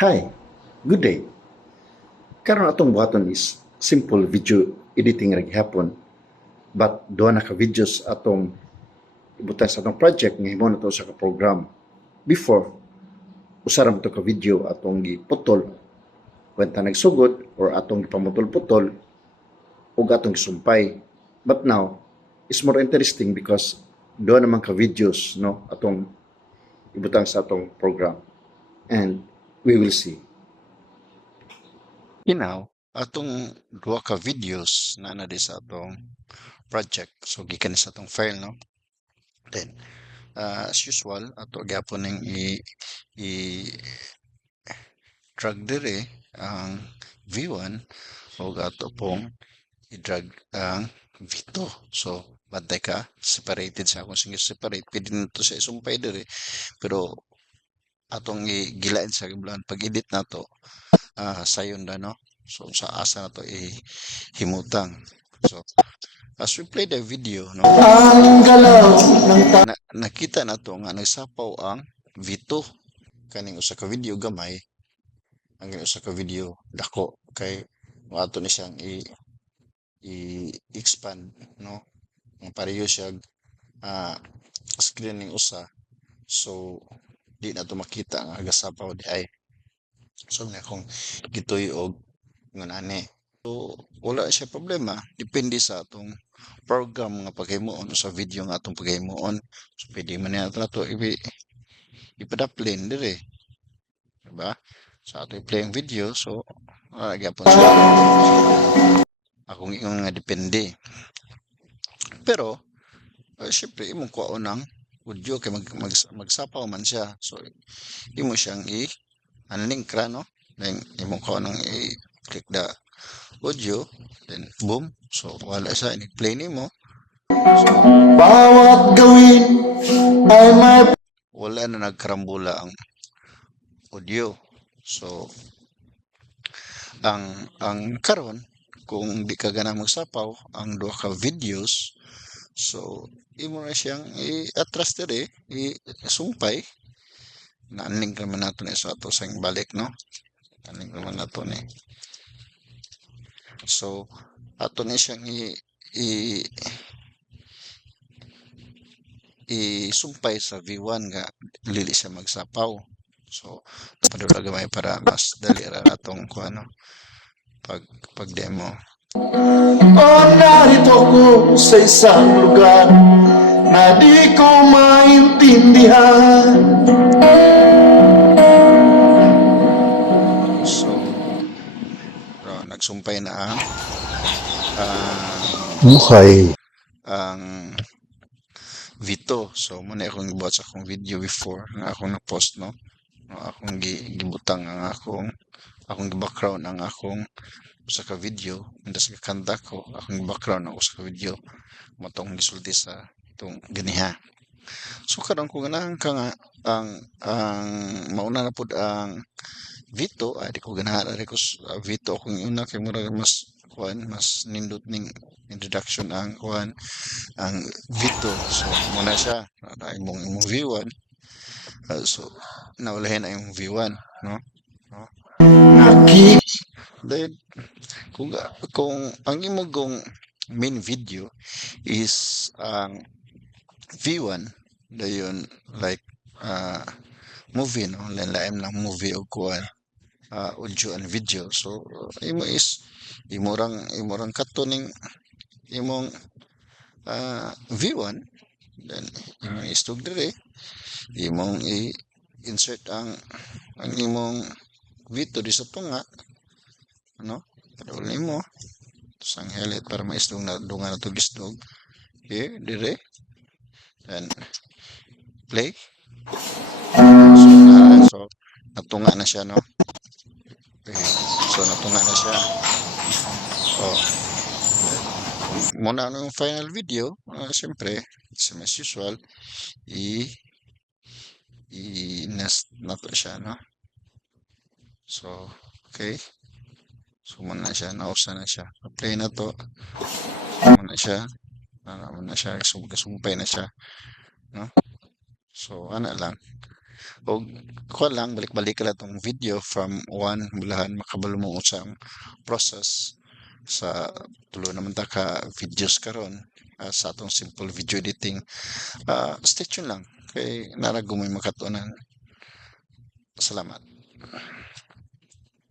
Hi, good day. Karon atong buhaton is simple video editing ra gihapon, but duha na ka videos atong ibutang sa atong project nga himo nato sa ka program. Before, usa ra mo to ka video atong giputol kwenta nagsugod or atong gipamutol-putol ug atong gisumpay. But now, it's more interesting because duha naman ka videos no atong ibutang sa atong program. And we will see. Hinaw, atong duha ka videos na di sa atong project. So, gikan sa atong file, no? Then, as usual, ato gyapon ning i-drag dire ang V1 o ato pong i-drag ang V2. So, bantay ka, separated sa akong single separate. Pwede nito sa isumpay dire. Pero, atong gilain sa gibulan pag-edit nato, sayon na, no? So, sa asa na to himutang. So, as we play the video, no, nakita na to nga nagsapaw ang V2 kaning usa ka video gamay ang usa ka video dako kay ato ni siyang i-expand, no, ang pareho siya screen ning usa. So di na to makita nga gasapaw di ay. So na kung gitoy og nganane. So wala siya problema, depende sa atong program nga paghimuon sa video nga atong paghimuon. So pwede man na to ipadaplin dire, diba? Sa ato i-play ang video, so gyapon sa akong ingon nga depende. Pero syempre imong kuhaon ng audio kay magsapaw man siya. So imo siyang unlink ra, no? Then imong kuhaon ng i-click the audio, then boom. So wala siya i-play nimo. So Bawat gawin ay may wala na nagkarambula ang audio. So ang karon kung di ka gana magsapaw ang duha ka videos, so imo na siyang i-atras dire, isumpay na unlink naman nato ni sa ato sang balik, no? Unlink naman nato ni. So ato ni siyang isumpay sa V1 nga dili siya magsapaw. So padula gamay para mas dali ra atong kuano pag demo. narito ko sa isang lugar na di ko maintindihan. So nagsumpay na ang Buhay. ang V2. So muna akong gibuhat sa akong video before nga akong na-post, no? Akong gibutang ang akong background ang akong usa ka video, indas kanta ko akong background ang usa ka video matong gisulti sa itong ganiha. So karon kung ganahan ka nga ang mauna na pud ang V2, di ko ganahan ari ko V2 akong una kay mura mas nindot ning introduction ang ang V2. So muna siya imong V1. So naulahin na yung V1, no? Then kung ang imong main video is ang V1, dayon like movie, no, lain lang movie o kuan audio and video. So imorang katuning imong V1, then imong istog dire, imong i-insert ang imong V2 di sa tunga, ano, padul nimo sang highlight para maistog na dunga na to gisdog. Okay, dire, then play. So natunga na siya, no? Okay. So natunga na siya. Oh, muna yung final video, siyempre, as usual, nato siya, no? So, okay. So, muna siya, nausa na siya. Play na to. Muna siya. Muna siya, sumpay na siya, no? So, ano lang. O ko lang balik-balik ka lang tong video from one bulahan makabalo mo usang process sa tulo naman ta ka videos karon sa atong simple video editing. Stay tuned lang kay narago mo makatunan. Salamat.